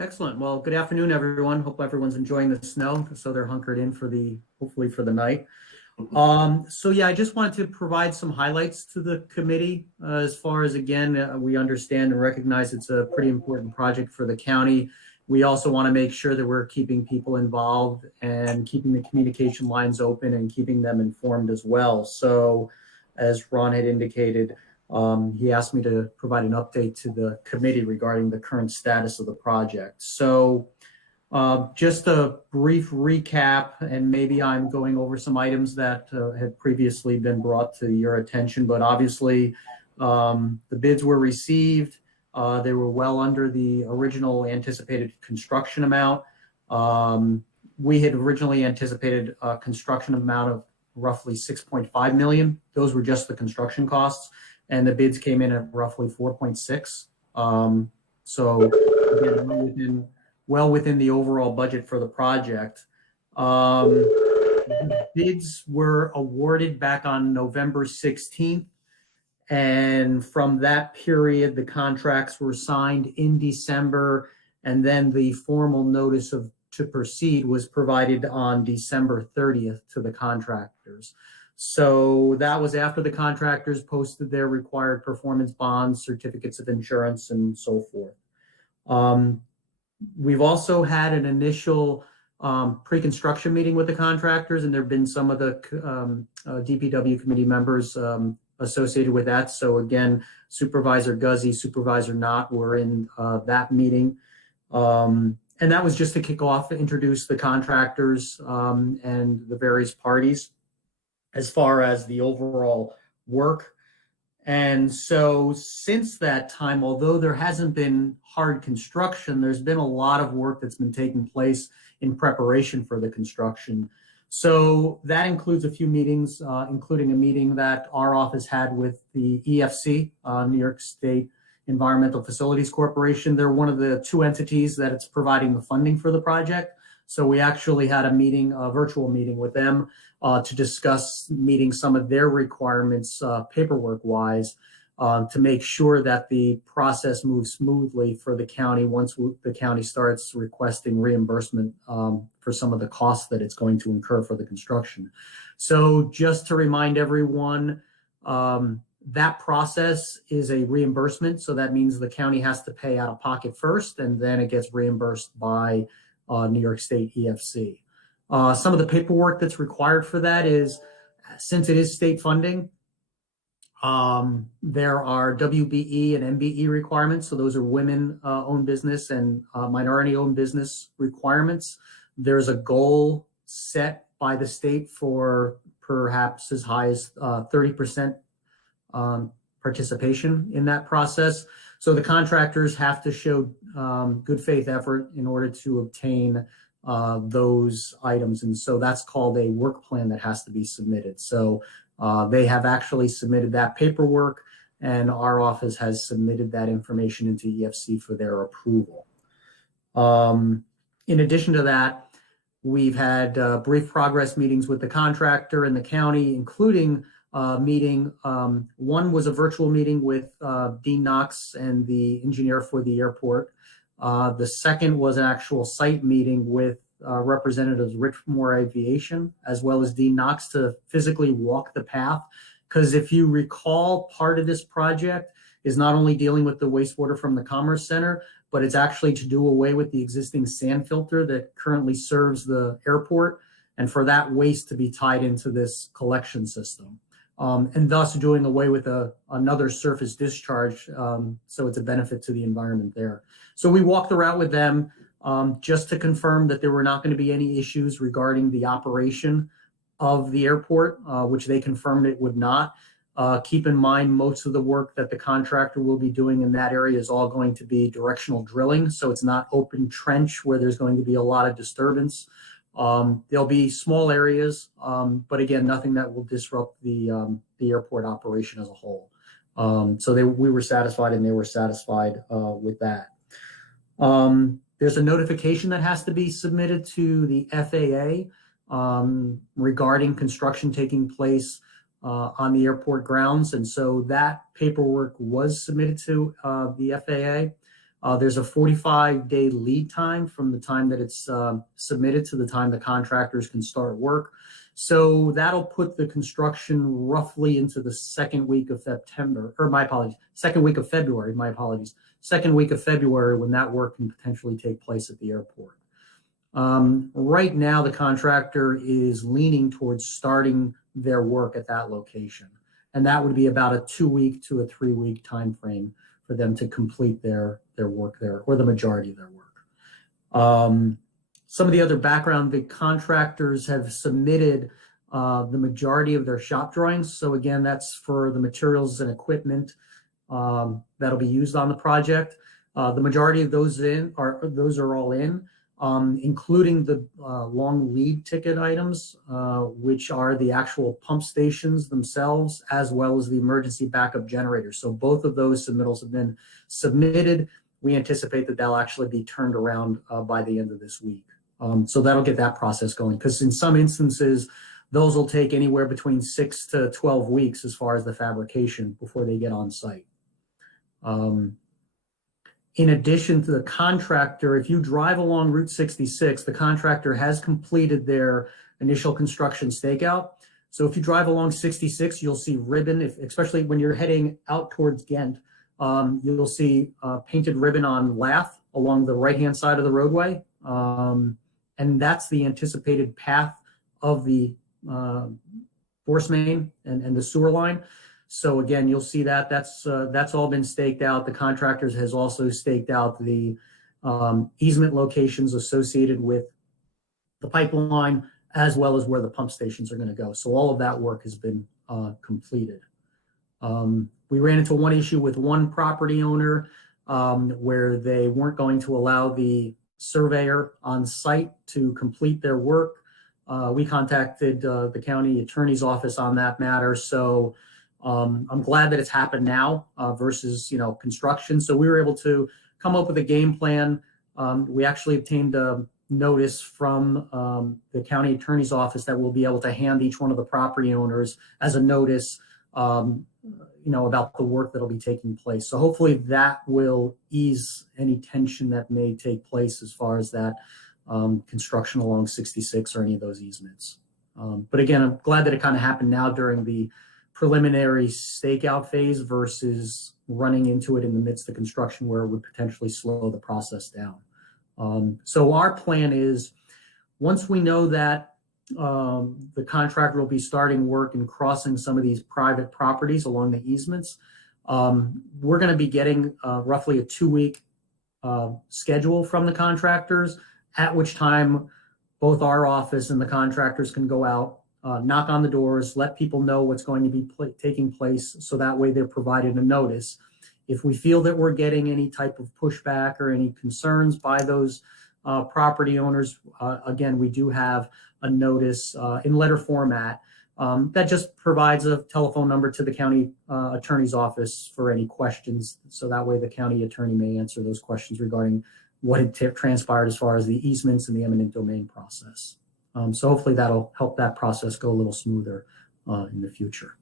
Excellent. Well, good afternoon, everyone. Hope everyone's enjoying the snow, so they're hunkered in for hopefully for the night. So yeah, I just wanted to provide some highlights to the committee as far as, again, we understand and recognize it's a pretty important project for the county. We also want to make sure that we're keeping people involved and keeping the communication lines open and keeping them informed as well. So as Ron had indicated, he asked me to provide an update to the committee regarding the current status of the project. So just a brief recap, and maybe I'm going over some items that had previously been brought to your attention, but obviously the bids were received. They were well under the original anticipated construction amount. We had originally anticipated a construction amount of roughly 6.5 million. Those were just the construction costs, and the bids came in at roughly 4.6. So again, well within the overall budget for the project. Bids were awarded back on November 16th. And from that period, the contracts were signed in December. And then the formal notice to proceed was provided on December 30th to the contractors. So that was after the contractors posted their required performance bonds, certificates of insurance, and so forth. We've also had an initial pre-construction meeting with the contractors, and there have been some of the DPW committee members associated with that. So again, Supervisor Guzzi, Supervisor Knott were in that meeting. And that was just to kick off, introduce the contractors and the various parties as far as the overall work. And so since that time, although there hasn't been hard construction, there's been a lot of work that's been taking place in preparation for the construction. So that includes a few meetings, including a meeting that our office had with the EFC, New York State Environmental Facilities Corporation. They're one of the two entities that it's providing the funding for the project. So we actually had a meeting, a virtual meeting with them to discuss meeting some of their requirements paperwork-wise to make sure that the process moves smoothly for the county once the county starts requesting reimbursement for some of the costs that it's going to incur for the construction. So just to remind everyone, that process is a reimbursement. So that means the county has to pay out of pocket first, and then it gets reimbursed by New York State EFC. Some of the paperwork that's required for that is, since it is state funding, there are WBE and MBE requirements. So those are women-owned business and minority-owned business requirements. There's a goal set by the state for perhaps as high as 30% participation in that process. So the contractors have to show good faith effort in order to obtain those items. And so that's called a work plan that has to be submitted. So they have actually submitted that paperwork, and our office has submitted that information into EFC for their approval. In addition to that, we've had brief progress meetings with the contractor and the county, including meeting. One was a virtual meeting with Dean Knox and the engineer for the airport. The second was an actual site meeting with representatives Richmore Aviation, as well as Dean Knox, to physically walk the path. Because if you recall, part of this project is not only dealing with the wastewater from the Commerce Center, but it's actually to do away with the existing sand filter that currently serves the airport, and for that waste to be tied into this collection system. And thus doing away with another surface discharge, so it's a benefit to the environment there. So we walked the route with them just to confirm that there were not going to be any issues regarding the operation of the airport, which they confirmed it would not. Keep in mind, most of the work that the contractor will be doing in that area is all going to be directional drilling, so it's not open trench where there's going to be a lot of disturbance. There'll be small areas, but again, nothing that will disrupt the airport operation as a whole. So we were satisfied, and they were satisfied with that. There's a notification that has to be submitted to the FAA regarding construction taking place on the airport grounds, and so that paperwork was submitted to the FAA. There's a 45-day lead time from the time that it's submitted to the time the contractors can start work. So that'll put the construction roughly into the second week of September, or my apologies, second week of February, my apologies, second week of February, when that work can potentially take place at the airport. Right now, the contractor is leaning towards starting their work at that location. And that would be about a 2-week to a 3-week time frame for them to complete their work there, or the majority of their work. Some of the other background, the contractors have submitted the majority of their shop drawings. So again, that's for the materials and equipment that'll be used on the project. The majority of those are all in, including the long lead ticket items, which are the actual pump stations themselves, as well as the emergency backup generators. So both of those submittals have been submitted. We anticipate that they'll actually be turned around by the end of this week. So that'll get that process going, because in some instances, those will take anywhere between 6 to 12 weeks as far as the fabrication before they get on site. In addition to the contractor, if you drive along Route 66, the contractor has completed their initial construction stakeout. So if you drive along 66, you'll see ribbon, especially when you're heading out towards Ghent, you'll see painted ribbon on lath along the right-hand side of the roadway. And that's the anticipated path of the force main and the sewer line. So again, you'll see that that's all been staked out. The contractors has also staked out the easement locations associated with the pipeline, as well as where the pump stations are going to go. So all of that work has been completed. We ran into one issue with one property owner where they weren't going to allow the surveyor on site to complete their work. We contacted the county attorney's office on that matter. So I'm glad that it's happened now versus, construction. So we were able to come up with a game plan. We actually obtained a notice from the county attorney's office that we'll be able to hand each one of the property owners as a notice, about the work that'll be taking place. So hopefully that will ease any tension that may take place as far as that construction along 66 or any of those easements. But again, I'm glad that it kind of happened now during the preliminary stakeout phase versus running into it in the midst of construction where it would potentially slow the process down. So our plan is, once we know that the contractor will be starting work and crossing some of these private properties along the easements, we're going to be getting roughly a 2-week schedule from the contractors, at which time both our office and the contractors can go out, knock on the doors, let people know what's going to be taking place, so that way they're provided a notice. If we feel that we're getting any type of pushback or any concerns by those property owners, again, we do have a notice in letter format that just provides a telephone number to the county attorney's office for any questions. So that way the county attorney may answer those questions regarding what had transpired as far as the easements and the eminent domain process. So hopefully that'll help that process go a little smoother in the future.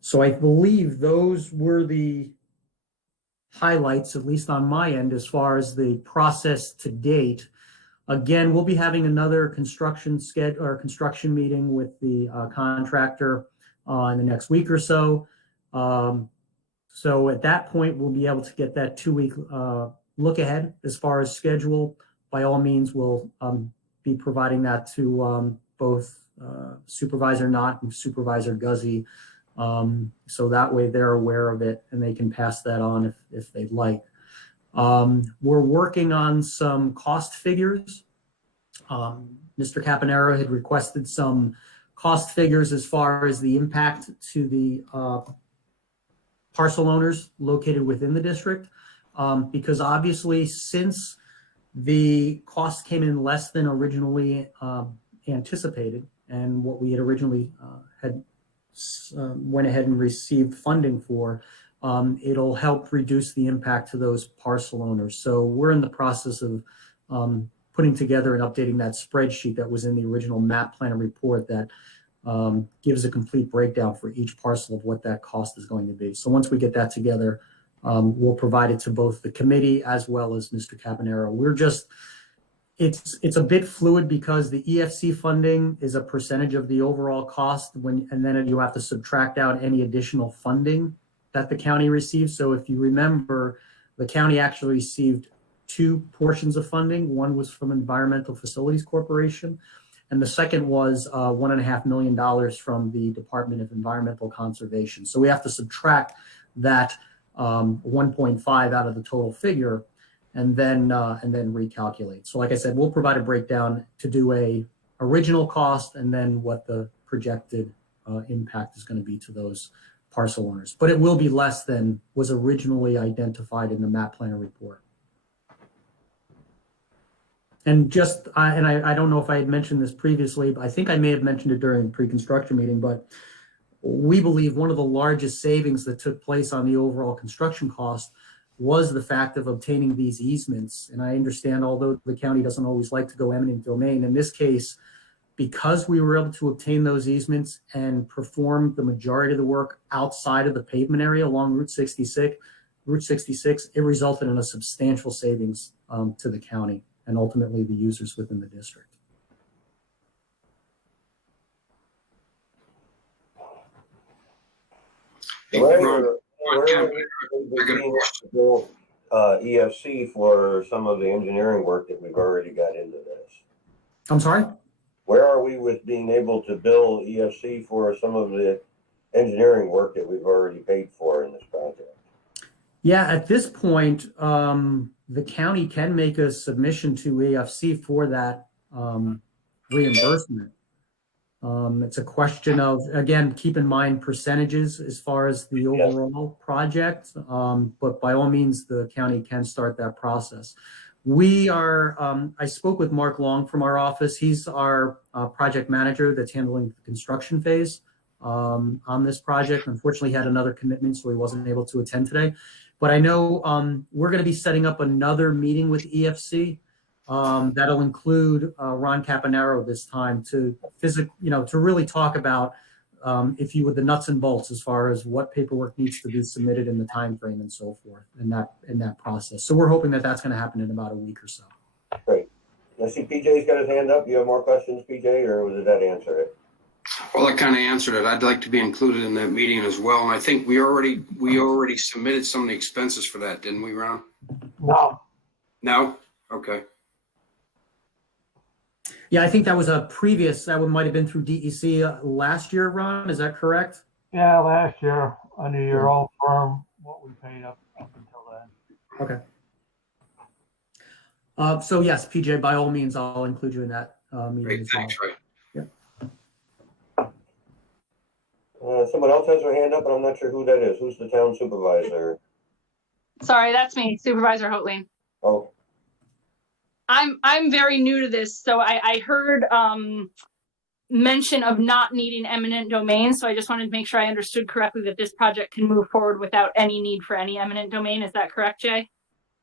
So I believe those were the highlights, at least on my end, as far as the process to date. Again, we'll be having another construction meeting with the contractor in the next week or so. So at that point, we'll be able to get that 2-week look ahead as far as schedule. By all means, we'll be providing that to both Supervisor Knott and Supervisor Guzzi, so that way they're aware of it and they can pass that on if they'd like. We're working on some cost figures. Mr. Caponero had requested some cost figures as far as the impact to the parcel owners located within the district, because obviously since the cost came in less than originally anticipated, and what we had originally went ahead and received funding for, it'll help reduce the impact to those parcel owners. So we're in the process of putting together and updating that spreadsheet that was in the original map plan report that gives a complete breakdown for each parcel of what that cost is going to be. So once we get that together, we'll provide it to both the committee as well as Mr. Caponero. We're just, it's a bit fluid because the EFC funding is a percentage of the overall cost and then you have to subtract out any additional funding that the county receives. So if you remember, the county actually received two portions of funding. One was from Environmental Facilities Corporation, and the second was $1.5 million from the Department of Environmental Conservation. So we have to subtract that 1.5 out of the total figure and then recalculate. So like I said, we'll provide a breakdown to do a original cost and then what the projected impact is going to be to those parcel owners. But it will be less than was originally identified in the map planner report. And just, I don't know if I had mentioned this previously, but I think I may have mentioned it during the pre-construction meeting, but we believe one of the largest savings that took place on the overall construction cost was the fact of obtaining these easements. And I understand, although the county doesn't always like to go eminent domain, in this case, because we were able to obtain those easements and perform the majority of the work outside of the pavement area along Route 66, it resulted in a substantial savings to the county and ultimately the users within the district. EFC for some of the engineering work that we've already got into this? I'm sorry? Where are we with being able to bill EFC for some of the engineering work that we've already paid for in this project? Yeah, at this point, the county can make a submission to EFC for that reimbursement. It's a question of, again, keep in mind percentages as far as the overall project, but by all means, the county can start that process. We are, I spoke with Mark Long from our office. He's our project manager that's handling the construction phase on this project. Unfortunately, he had another commitment, so he wasn't able to attend today. But I know we're going to be setting up another meeting with EFC that'll include Ron Caponero this time to to really talk about, if you would, the nuts and bolts as far as what paperwork needs to be submitted in the time frame and so forth in that process. So we're hoping that that's going to happen in about a week or so. Great. I see PJ's got his hand up. You have more questions, PJ, or did that answer it? Well, that kind of answered it. I'd like to be included in that meeting as well. And I think we already submitted some of the expenses for that, didn't we, Ron? No. No? Okay. Yeah, I think that was a previous, that one might have been through DEC last year, Ron, is that correct? Yeah, last year under your old firm, what we paid up until then. Okay. So yes, PJ, by all means, I'll include you in that meeting. Great, as well. thanks, Ray. Someone else has their hand up, but I'm not sure who that is. Who's the town supervisor? Sorry, that's me, Supervisor Hoatling. Oh, I'm very new to this, so I heard mention of not needing eminent domain, so I just wanted to make sure I understood correctly that this project can move forward without any need for any eminent domain. Is that correct, Jay?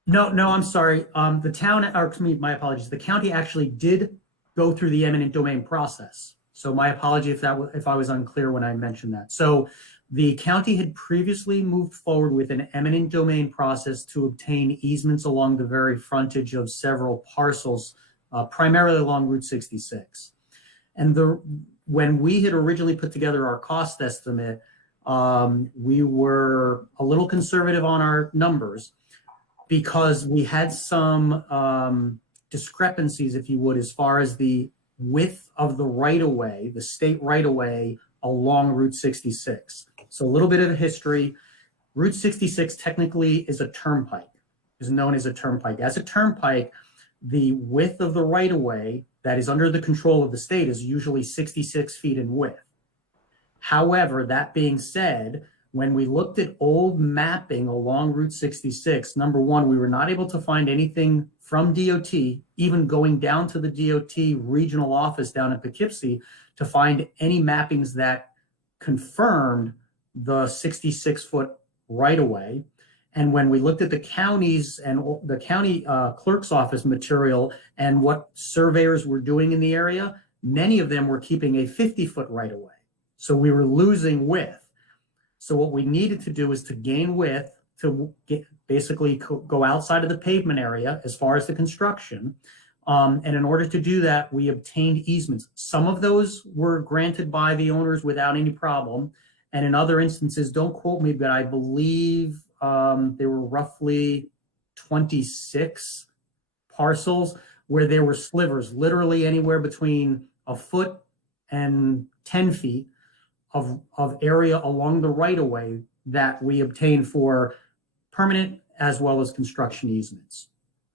No, I'm sorry. The town, or excuse me, my apologies. The county actually did go through the eminent domain process. So my apology if I was unclear when I mentioned that. So the county had previously moved forward with an eminent domain process to obtain easements along the very frontage of several parcels, primarily along Route 66. And when we had originally put together our cost estimate, we were a little conservative on our numbers because we had some discrepancies, if you would, as far as the width of the right-of-way, the state right-of-way along Route 66. So a little bit of history. Route 66 technically is a turnpike, is known as a turnpike. As a turnpike, the width of the right-of-way that is under the control of the state is usually 66 feet in width. However, that being said, when we looked at old mapping along Route 66, number one, we were not able to find anything from DOT, even going down to the DOT regional office down in Poughkeepsie to find any mappings that confirmed the 66-foot right-of-way. And when we looked at the counties and the county clerk's office material and what surveyors were doing in the area, many of them were keeping a 50-foot right-of-way. So we were losing width. So what we needed to do is to gain width to basically go outside of the pavement area as far as the construction. And in order to do that, we obtained easements. Some of those were granted by the owners without any problem. And in other instances, don't quote me, but I believe there were roughly 26 parcels where there were slivers, literally anywhere between a foot and 10 feet of area along the right-of-way that we obtained for permanent as well as construction easements.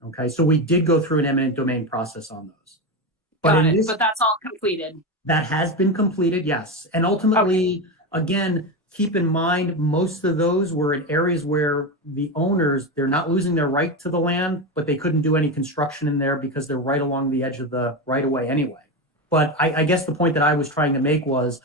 Okay, so we did go through an eminent domain process on those. Got in it, this- but that's all completed. that has been completed, yes. And ultimately, again, keep in mind, most of those were in areas where the owners, they're not losing their right to the land, but they couldn't do any construction in there because they're right along the edge of the right-of-way anyway. But I guess the point that I was trying to make was,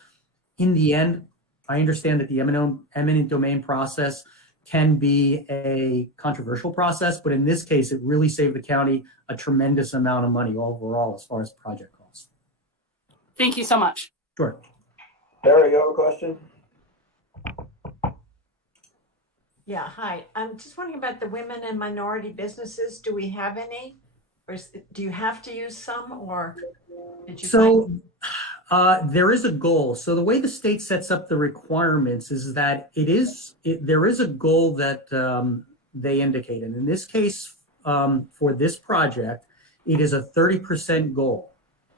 in the end, I understand that the eminent domain process can be a controversial process, but in this case, it really saved the county a tremendous amount of money overall as far as project costs. Thank you so much. Sure. Sarah, you have a question? Yeah, hi. I'm just wondering about the women and minority businesses. Do we have any? Or do you have to use some, or did you find? So there is a goal. So the way the state sets up the requirements is that there is a goal that they indicate. And in this case, for this project, it is a 30% goal.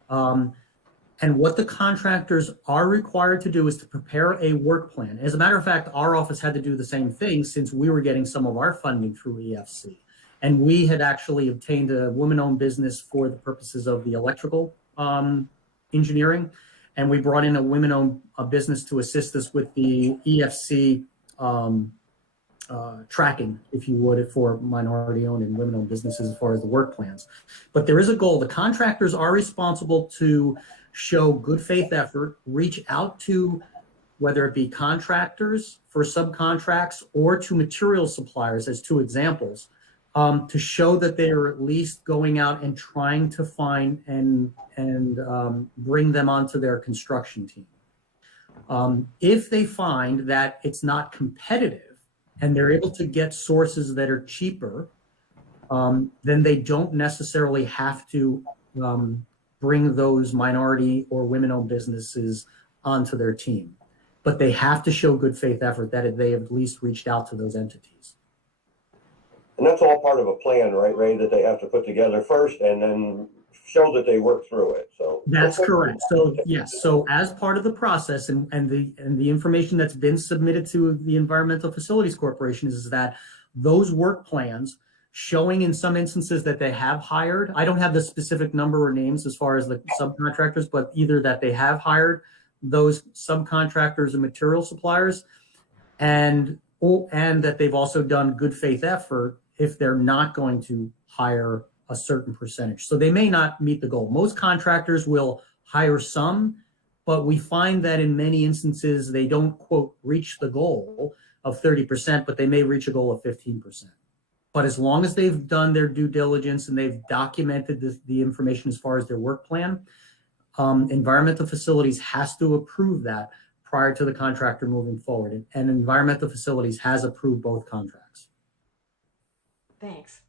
And what the contractors are required to do is to prepare a work plan. As a matter of fact, our office had to do the same thing since we were getting some of our funding through EFC. And we had actually obtained a woman-owned business for the purposes of the electrical engineering. And we brought in a women-owned business to assist us with the EFC tracking, if you would, for minority-owned and women-owned businesses as far as the work plans. But there is a goal. The contractors are responsible to show good faith effort, reach out to whether it be contractors for subcontracts or to material suppliers as two examples, to show that they are at least going out and trying to find and bring them onto their construction team. If they find that it's not competitive and they're able to get sources that are cheaper, then they don't necessarily have to bring those minority or women-owned businesses onto their team. But they have to show good faith effort that they have at least reached out to those entities. And that's all part of a plan, right, Ray, that they have to put together first and then show that they work through it. So That's correct. So yes, so as part of the process and the information that's been submitted to the Environmental Facilities Corporation is that those work plans showing in some instances that they have hired, I don't have the specific number or names as far as the subcontractors, but either that they have hired those subcontractors and material suppliers and that they've also done good faith effort if they're not going to hire a certain percentage. So they may not meet the goal. Most contractors will hire some, but we find that in many instances, they don't, quote, reach the goal of 30%, but they may reach a goal of 15%. But as long as they've done their due diligence and they've documented the information as far as their work plan, Environmental Facilities has to approve that prior to the contractor moving forward. And Environmental Facilities has approved both contracts. Thanks.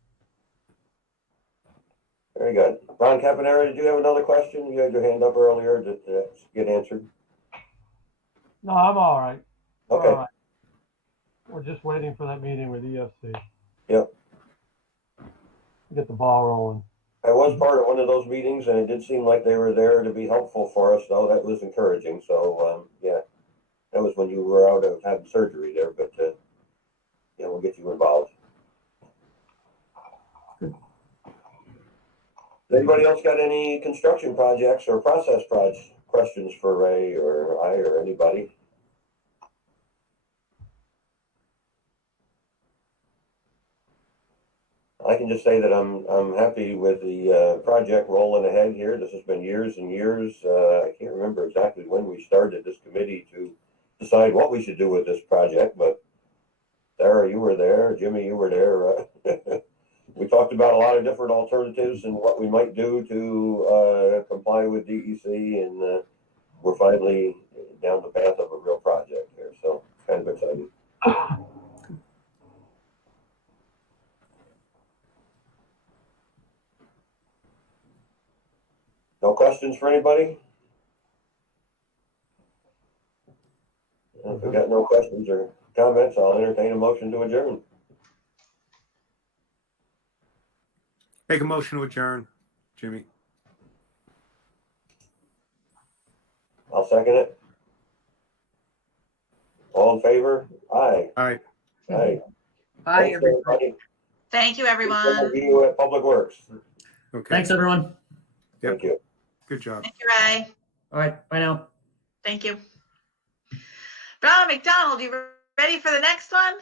very good. Ron Caponera, did you have another question? You had your hand up earlier. Did that get answered? No, I'm all right. We're Okay. all right. We're just waiting for that meeting with EFC. Yep. Get the ball rolling. I was part of one of those meetings and it did seem like they were there to be helpful for us, though. That was encouraging. So, yeah, that was when you were out of having surgery there, but, yeah, we'll get you involved. Anybody else got any construction projects or process questions for Ray or I or anybody? I can just say that I'm happy with the project rolling ahead here. This has been years and years. I can't remember exactly when we started this committee to decide what we should do with this project, but Sarah, you were there. Jimmy, you were there. We talked about a lot of different alternatives and what we might do to comply with DEC, and we're finally down the path of a real project here. So kind of exciting. questions for anybody? If we got no questions or comments, I'll entertain a motion to adjourn. Make a motion to adjourn, Jimmy. I'll second it. All in favor? Aye. All right. Aye. Bye, Thanks, everybody. Thank you, See everyone. you at Public Works. Okay. Thanks, everyone. Yep. Thank you. Good job. Thank you, Ray. All right, bye now. Thank you. Ronald McDonald, you ready for the next one?